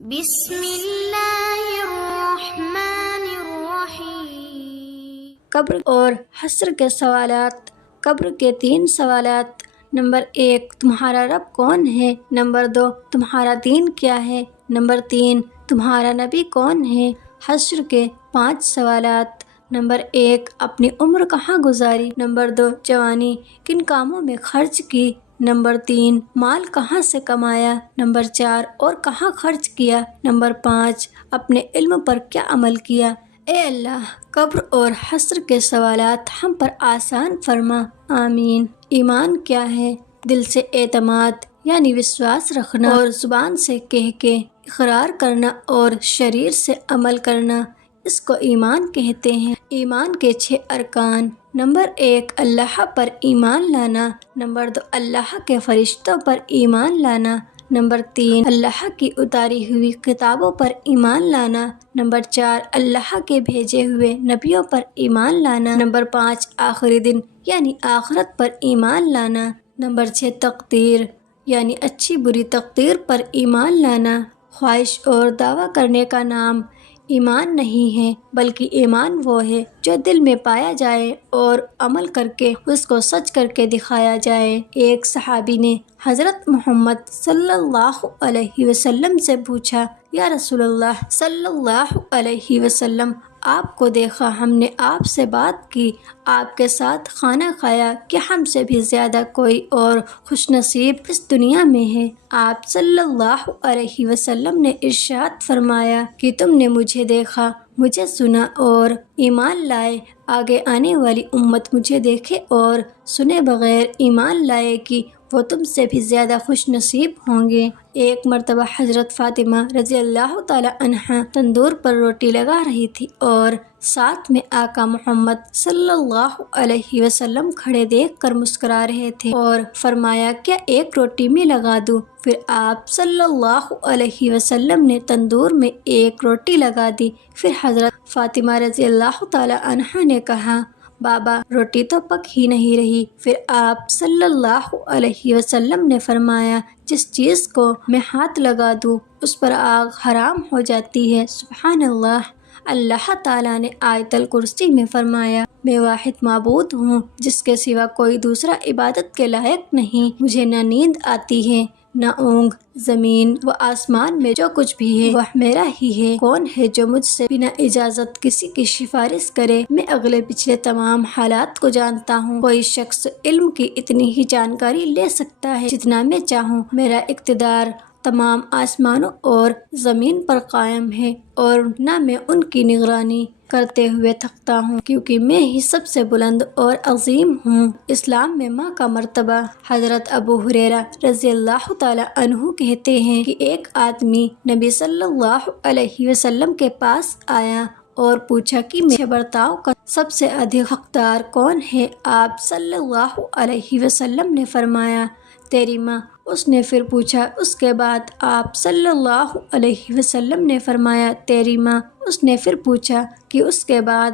بسم اللہ الرحمن الرحیم۔ قبر اور حشر کے سوالات۔ قبر کے 3 سوالات۔ نمبر 1، تمہارا رب کون ہے؟ نمبر 2، تمہارا دین کیا ہے؟ نمبر 3، تمہارا نبی کون ہے؟ حشر کے 5 سوالات۔ نمبر 1، اپنی عمر کہاں گزاری؟ نمبر 2، جوانی کن کاموں میں خرچ کی؟ نمبر 3، مال کہاں سے کمایا؟ نمبر 4، اور کہاں خرچ کیا؟ نمبر 5، اپنے علم پر کیا عمل کیا؟ اے اللہ، قبر اور حشر کے سوالات ہم پر آسان فرما، آمین۔ ایمان کیا ہے؟ دل سے اعتماد یعنی وشواس رکھنا، اور زبان سے کہہ کے اقرار کرنا اور شریر سے عمل کرنا، اس کو ایمان کہتے ہیں۔ ایمان کے 6 ارکان۔ نمبر 1، اللہ پر ایمان لانا۔ نمبر 2، اللہ کے فرشتوں پر ایمان لانا۔ نمبر 3، اللہ کی اتاری ہوئی کتابوں پر ایمان لانا۔ نمبر 4، اللہ کے بھیجے ہوئے نبیوں پر ایمان لانا۔ نمبر 5، آخری دن یعنی آخرت پر ایمان لانا۔ نمبر 6، تقدیر یعنی اچھی بری تقدیر پر ایمان لانا۔ خواہش اور دعویٰ کرنے کا نام ایمان نہیں ہے، بلکہ ایمان وہ ہے جو دل میں پایا جائے اور عمل کر کے اس کو سچ کر کے دکھایا جائے۔ ایک صحابی نے حضرت محمد صلی اللہ علیہ وسلم سے پوچھا، یا رسول اللہ صلی اللہ علیہ وسلم، آپ کو دیکھا، ہم نے آپ سے بات کی، آپ کے ساتھ کھانا کھایا، کہ ہم سے بھی زیادہ کوئی اور خوش نصیب اس دنیا میں ہے؟ آپ صلی اللہ علیہ وسلم نے ارشاد فرمایا کہ تم نے مجھے دیکھا، مجھے سنا اور ایمان لائے، آگے آنے والی امت مجھے دیکھے اور سنے بغیر ایمان لائے کہ وہ تم سے بھی زیادہ خوش نصیب ہوں گے۔ ایک مرتبہ حضرت فاطمہ رضی اللہ تعالی عنہا تندور پر روٹی لگا رہی تھی اور ساتھ میں آقا محمد صلی اللہ علیہ وسلم کھڑے دیکھ کر مسکرا رہے تھے اور فرمایا، کیا ایک روٹی میں لگا دوں؟ پھر آپ صلی اللہ علیہ وسلم نے تندور میں ایک روٹی لگا دی۔ پھر حضرت فاطمہ رضی اللہ تعالی عنہا نے کہا، بابا روٹی تو پک ہی نہیں رہی۔ پھر آپ صلی اللہ علیہ وسلم نے فرمایا، جس چیز کو میں ہاتھ لگا دوں اس پر آگ حرام ہو جاتی ہے۔ سبحان اللہ۔ اللہ تعالیٰ نے آیت الکرسی میں فرمایا، میں واحد معبود ہوں جس کے سوا کوئی دوسرا عبادت کے لائق نہیں، مجھے نہ نیند آتی ہے نہ اونگ، زمین و آسمان میں جو کچھ بھی ہے وہ میرا ہی ہے۔ کون ہے جو مجھ سے بنا اجازت کسی کی سفارش کرے؟ میں اگلے پچھلے تمام حالات کو جانتا ہوں۔ کوئی شخص علم کی اتنی ہی جانکاری لے سکتا ہے جتنا میں چاہوں۔ میرا اقتدار تمام آسمانوں اور زمین پر قائم ہے اور نہ میں ان کی نگرانی کرتے ہوئے تھکتا ہوں، کیونکہ میں ہی سب سے بلند اور عظیم ہوں۔ اسلام میں ماں کا مرتبہ۔ حضرت ابو ہریرہ رضی اللہ تعالی عنہ کہتے ہیں کہ ایک آدمی نبی صلی اللہ علیہ وسلم کے پاس آیا اور پوچھا کہ میرے برتاؤ کا سب سے ادھک حقدار کون ہے؟ آپ صلی اللہ علیہ وسلم نے فرمایا، تیری ماں۔ اس نے پھر پوچھا، اس کے بعد؟ آپ صلی اللہ علیہ وسلم نے فرمایا، تیری ماں۔ اس نے پھر پوچھا کہ اس کے بعد؟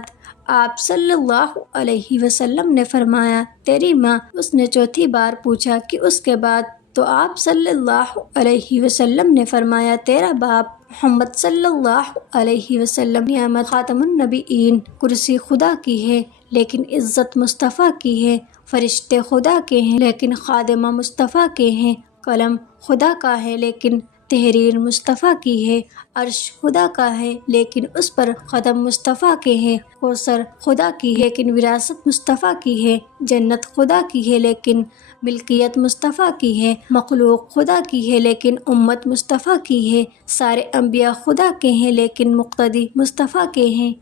آپ صلی اللہ علیہ وسلم نے فرمایا، تیری ماں۔ اس نے چوتھی بار پوچھا کہ اس کے بعد؟ تو آپ صلی اللہ علیہ وسلم نے فرمایا، تیرا باپ۔ محمد صلی اللہ علیہ وسلم۔ نعمت خاتم النبیین۔ کرسی خدا کی ہے لیکن عزت مصطفیٰ کی ہے، فرشتے خدا کے ہیں لیکن خادمہ مصطفیٰ کے ہیں، قلم خدا کا ہے لیکن تحریر مصطفیٰ کی ہے، عرش خدا کا ہے لیکن اس پر قدم مصطفیٰ کے ہیں، کوثر خدا کی ہے لیکن وراثت مصطفیٰ کی ہے، جنت خدا کی ہے لیکن ملکیت مصطفیٰ کی ہے، مخلوق خدا کی ہے لیکن امت مصطفیٰ کی ہے، سارے انبیاء خدا کے ہیں لیکن مقتدی مصطفیٰ کے ہیں،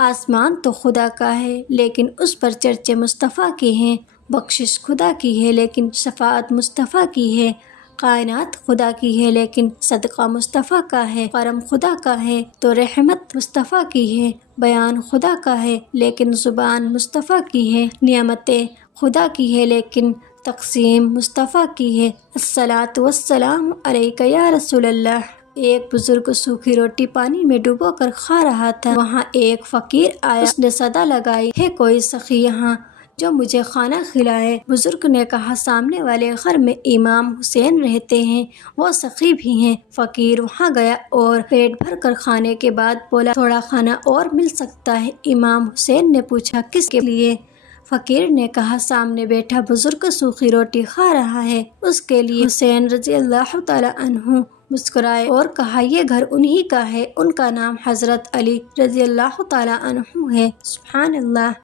آسمان تو خدا کا ہے لیکن اس پر چرچے مصطفیٰ کے ہیں، بخشش خدا کی ہے لیکن شفاعت مصطفیٰ کی ہے، کائنات خدا کی ہے لیکن صدقہ مصطفیٰ کا ہے، کرم خدا کا ہے تو رحمت مصطفیٰ کی ہے، بیان خدا کا ہے لیکن زبان مصطفیٰ کی ہے، نعمتیں خدا کی ہے لیکن تقسیم مصطفیٰ کی ہے۔ الصلاۃ والسلام علیک یا رسول اللہ۔ ایک بزرگ سوکھی روٹی پانی میں ڈبو کر کھا رہا تھا۔ وہاں ایک فقیر آیا، اس نے صدا لگائی، ہے کوئی سخی یہاں جو مجھے کھانا کھلائے۔ بزرگ نے کہا سامنے والے گھر میں امام حسین رہتے ہیں، وہ سخی بھی ہیں۔ فقیر وہاں گیا اور پیٹ بھر کر کھانے کے بعد بولا تھوڑا کھانا اور مل سکتا ہے؟ امام حسین نے پوچھا کس کے لیے؟ فقیر نے کہا سامنے بیٹھا بزرگ سوکھی روٹی کھا رہا ہے، اس کے لیے۔ حسین رضی اللہ تعالی عنہ مسکرائے اور کہا یہ گھر انہی کا ہے، ان کا نام حضرت علی رضی اللہ تعالی عنہ ہے۔ سبحان اللہ۔